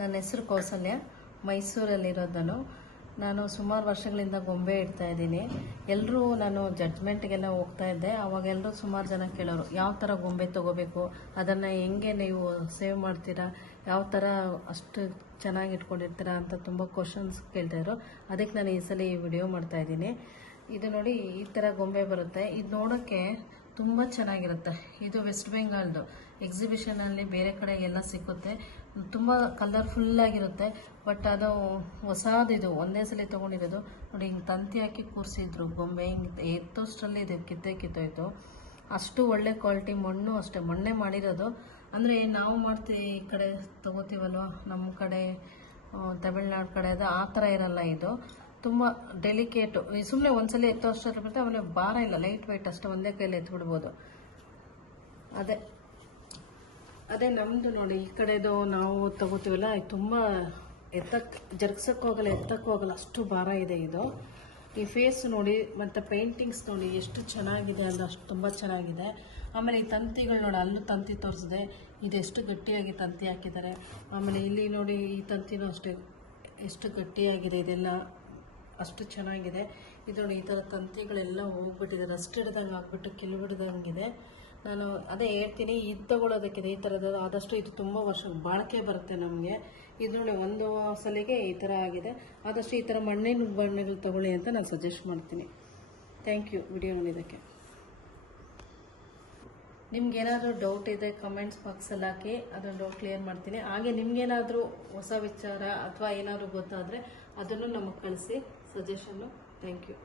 ನನ್ನ ಹೆಸರು ಕೌಸಲ್ಯ. ಮೈಸೂರಲ್ಲಿರೋದು ನಾನು ಸುಮಾರು ವರ್ಷಗಳಿಂದ ಗೊಂಬೆ ಇಡ್ತಾ ಇದ್ದೀನಿ. ಎಲ್ಲರೂ ನಾನು ಜಡ್ಜ್ಮೆಂಟ್ಗೆಲ್ಲ ಹೋಗ್ತಾ ಇದ್ದೆ. ಅವಾಗೆಲ್ಲರೂ ಸುಮಾರು ಜನ ಕೇಳೋರು, ಯಾವ ಥರ ಗೊಂಬೆ ತೊಗೋಬೇಕು? ಅದನ್ನು ಹೆಂಗೆ ನೀವು ಸೇವ್ ಮಾಡ್ತೀರಾ? ಯಾವ ಥರ ಅಷ್ಟು ಚೆನ್ನಾಗಿ ಇಟ್ಕೊಂಡಿರ್ತೀರಾ? ಅಂತ ತುಂಬ ಕ್ವಶನ್ಸ್ ಕೇಳ್ತಾಯಿದ್ರು ಅದಕ್ಕೆ ನಾನು ಈ ಸಲ ಈ ವಿಡಿಯೋ ಮಾಡ್ತಾ ಇದ್ದೀನಿ. ಇದು ನೋಡಿ, ಈ ಥರ ಗೊಂಬೆ ಬರುತ್ತೆ. ಇದು ನೋಡೋಕ್ಕೆ ತುಂಬ ಚೆನ್ನಾಗಿರುತ್ತೆ. ಇದು ವೆಸ್ಟ್ ಬೆಂಗಾಲ್ದು ಎಕ್ಸಿಬಿಷನಲ್ಲಿ ಬೇರೆ ಕಡೆ ಎಲ್ಲ ಸಿಕ್ಕುತ್ತೆ. ತುಂಬ ಕಲರ್ಫುಲ್ಲಾಗಿರುತ್ತೆ ಬಟ್ ಅದು ಹೊಸದಿದು ಒಂದೇ ಸಲ ತೊಗೊಂಡಿರೋದು. ನೋಡಿ, ಹಿಂಗೆ ತಂತಿ ಹಾಕಿ ಕೂರಿಸಿದ್ರು. ಗೊಂಬೆ ಹಿಂಗೆ ಎತ್ತೋಷ್ಟರಲ್ಲಿ ಇದು ಕಿತ್ತೆ ಕಿತ್ತೋಯ್ತು. ಅಷ್ಟು ಒಳ್ಳೆ ಕ್ವಾಲಿಟಿ ಮಣ್ಣು ಅಷ್ಟೇ. ಮಣ್ಣೆ ಮಾಡಿರೋದು. ಅಂದರೆ ನಾವು ಮಾಡ್ತೀವಿ ಈ ಕಡೆ ತೊಗೋತೀವಲ್ವ? ನಮ್ಮ ಕಡೆ ತಮಿಳ್ನಾಡು ಕಡೆ ಅದು ಆ ಥರ ಇರಲ್ಲ ಇದು. ತುಂಬ ಡೆಲಿಕೇಟು ಸುಮ್ಮನೆ ಒಂದ್ಸಲ ಎತ್ತೋ ಅಷ್ಟರಲ್ಲಿ ಬರುತ್ತೆ ಆಮೇಲೆ ಭಾರ ಇಲ್ಲ ಲೈಟ್ ವೈಟ್ ಅಷ್ಟೇ ಒಂದೇ ಕೈಯಲ್ಲಿ ಎತ್ಬಿಡ್ಬೋದು ಅದೇ ಅದೇ ನಮ್ಮದು ನೋಡಿ, ಈ ಕಡೆದು ನಾವು ತಗೋತೀವಲ್ಲ, ಇದು ತುಂಬ ಎತ್ತಕ್ಕೆ ಹೋಗಲ್ಲ ಎತ್ತಕ್ಕೆ ಹೋಗಲ್ಲ, ಅಷ್ಟು ಭಾರ ಇದೆ ಇದು. ಈ ಫೇಸ್ ನೋಡಿ, ಮತ್ತು ಪೇಂಟಿಂಗ್ಸ್ ನೋಡಿ, ಎಷ್ಟು ಚೆನ್ನಾಗಿದೆ ಅಲ್ಲ ಅಷ್ಟು ತುಂಬ ಚೆನ್ನಾಗಿದೆ. ಆಮೇಲೆ ಈ ತಂತಿಗಳು ನೋಡಿ, ಅಲ್ಲೂ ತಂತಿ ತೋರಿಸಿದೆ. ಇದೆಷ್ಟು ಗಟ್ಟಿಯಾಗಿ ತಂತಿ ಹಾಕಿದ್ದಾರೆ. ಆಮೇಲೆ ಇಲ್ಲಿ ನೋಡಿ, ಈ ತಂತಿನೂ ಅಷ್ಟೇ, ಎಷ್ಟು ಗಟ್ಟಿಯಾಗಿದೆ ಇದೆಲ್ಲ. ಅಷ್ಟು ಚೆನ್ನಾಗಿದೆ. ಇದು ನೋಡಿ, ಈ ಥರ ತಂತಿಗಳೆಲ್ಲ ಹೋಗ್ಬಿಟ್ಟಿದೆ. ರಸ್ಟ್ ಹಿಡ್ದಂಗೆ ಆಗ್ಬಿಟ್ಟು ಕಿಲ್ಬಿಡ್ದಂಗಿದೆ ನಾನು ಅದೇ ಹೇಳ್ತೀನಿ, ಇದು ತಗೊಳ್ಳೋದಕ್ಕಿದೆ ಈ ಥರದ ಆದಷ್ಟು ಇದು ತುಂಬ ವರ್ಷ ಬಾಳಿಕೆ ಬರುತ್ತೆ ನಮಗೆ. ಇದರೊಳಗೆ ಒಂದು ಸಲಿಗೆ ಈ ಥರ ಆಗಿದೆ. ಆದಷ್ಟು ಈ ಥರ ಮಣ್ಣಿನ ಬಣ್ಣಗಳು ತಗೊಳ್ಳಿ ಅಂತ ನಾನು ಸಜೆಸ್ಟ್ ಮಾಡ್ತೀನಿ. ಥ್ಯಾಂಕ್ ಯು ವಿಡಿಯೋ ನೋಡಿದ್ದಕ್ಕೆ. ನಿಮ್ಗೆ ಏನಾದರೂ ಡೌಟ್ ಇದೆ ಕಮೆಂಟ್ಸ್ ಬಾಕ್ಸಲ್ಲಿ ಹಾಕಿ ಅದನ್ನು ಕ್ಲಿಯರ್ ಮಾಡ್ತೀನಿ. ಹಾಗೆ ನಿಮ್ಗೇನಾದರೂ ಹೊಸ ವಿಚಾರ ಅಥವಾ ಏನಾದರೂ ಗೊತ್ತಾದರೆ ಅದನ್ನು ನಮಗೆ ಕಳಿಸಿ ಸಜೆಷನ್ನು ಥ್ಯಾಂಕ್ ಯು